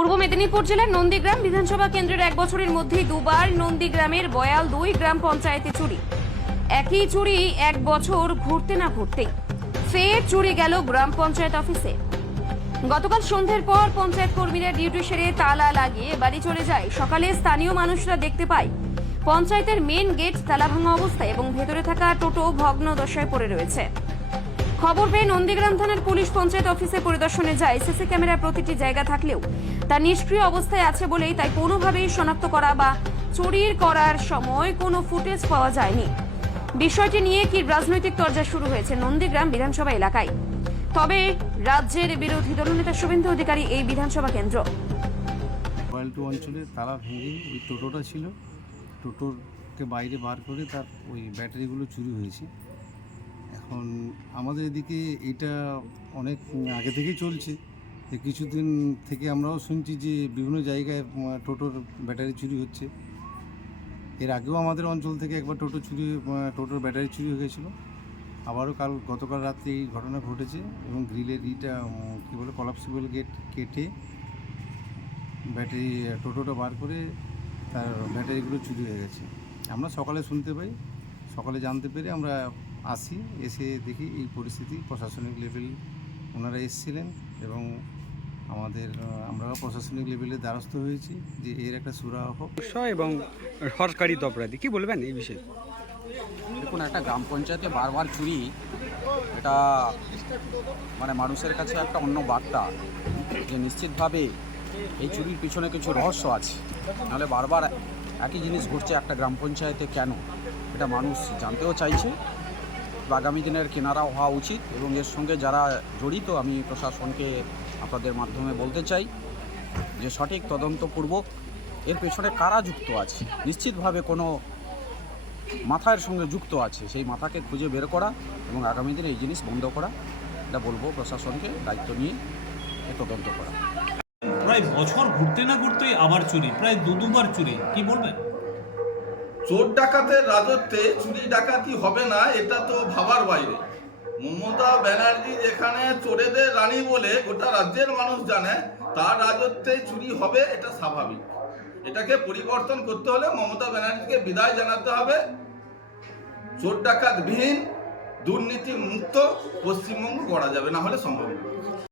পূর্ব মেদিনীপুর জেলার নন্দীগ্রাম বিধানসভা কেন্দ্রের 1 বছরের মধ্যেই দুবার নন্দীগ্রামের বয়াল 2 গ্রাম পঞ্চায়েতে চুরি। একই চুরি 1 বছর ঘুরতে না ঘুরতেই ফের চুরি গেল গ্রাম পঞ্চায়েত অফিসে। গতকাল সন্ধ্যের পর পঞ্চায়েত কর্মীরা ডিউটি সেরে তালা লাগিয়ে বাড়ি চলে যায়। সকালে স্থানীয় মানুষরা দেখতে পায় পঞ্চায়েতের মেন গেট তালা ভাঙা অবস্থায় এবং ভেতরে থাকা টোটো ভগ্ন দশায় পড়ে রয়েছে। খবর পেয়ে নন্দীগ্রাম থানার পুলিশ পঞ্চায়েত অফিসে পরিদর্শনে যায়। সিসি ক্যামেরা প্রতিটি জায়গা থাকলেও তা নিষ্ক্রিয় অবস্থায় আছে বলেই তাই কোনোভাবেই শনাক্ত করা বা চুরির করার সময় কোনো ফুটেজ পাওয়া যায়নি। বিষয়টি নিয়ে কি রাজনৈতিক তরজা শুরু হয়েছে নন্দীগ্রাম বিধানসভা এলাকায়। তবে রাজ্যের বিরোধী দলনেতা শুভেন্দু অধিকারী এই বিধানসভা কেন্দ্র বয়াল 2 অঞ্চলে তালা ভেঙে ওই টোটোটা ছিল, টোটোকে বাইরে বার করে তার ওই ব্যাটারিগুলো চুরি হয়েছে। এখন আমাদের এদিকে এটা অনেক আগে থেকেই চলছে, কিছুদিন থেকে আমরাও শুনছি যে বিভিন্ন জায়গায় টোটোর ব্যাটারি চুরি হচ্ছে। এর আগেও আমাদের অঞ্চল থেকে একবার টোটোর ব্যাটারি চুরি হয়ে গেছিলো। আবারও গতকাল রাত্রে এই ঘটনা ঘটেছে এবং গ্রিলের কী বলে কলাপসিবল গেট কেটে ব্যাটারি টোটোটা বার করে তার ব্যাটারিগুলো চুরি হয়ে গেছে। আমরা সকালে শুনতে পাই, সকালে জানতে পেরে আমরা আসি, এসে দেখি এই পরিস্থিতি। প্রশাসনিক লেভেল ওনারা এসেছিলেন এবং আমরাও প্রশাসনিক লেভেলে দ্বারস্থ হয়েছি যে এর একটা সুরাহা হোক। এবং সরকারি অপরাধী কি বলবেন এই বিষয়ে? দেখুন, একটা গ্রাম পঞ্চায়েতে বারবার চুরি, এটা মানে মানুষের কাছে একটা অন্য বার্তা যে নিশ্চিতভাবে এই চুরির পিছনে কিছু রহস্য আছে। নাহলে বারবার একই জিনিস ঘটছে একটা গ্রাম পঞ্চায়েতে কেন, এটা মানুষ জানতেও চাইছে। আগামী দিনের কেনারাও হওয়া উচিত এবং এর সঙ্গে যারা জড়িত আমি প্রশাসনকে আপনাদের মাধ্যমে বলতে চাই যে সঠিক তদন্তপূর্বক এর পেছনে কারা যুক্ত আছে, নিশ্চিতভাবে কোনো মাথার সঙ্গে যুক্ত আছে, সেই মাথাকে খুঁজে বের করা এবং আগামী দিনে এই জিনিস বন্ধ করা, এটা বলবো প্রশাসনকে দায়িত্ব নিয়ে তদন্ত করা। প্রায় বছর ঘুরতে না ঘুরতেই আবার চুরি, প্রায় দুবার চুরি, কি বলবেন? চোর ডাকাতের রাজত্বে চুরি ডাকাতি হবে না, এটা তো ভাবার বাইরে। মমতা ব্যানার্জি যেখানে চোরেদের রানী বলে গোটা রাজ্যের মানুষ জানে, তার রাজত্বে চুরি হবে, এটা স্বাভাবিক। এটাকে পরিবর্তন করতে হলে মমতা ব্যানার্জিকে বিদায় জানাতে হবে। চোর ডাকাতবিহীন দুর্নীতি মুক্ত পশ্চিমবঙ্গ গড়া যাবে, না হলে সম্ভব নয়।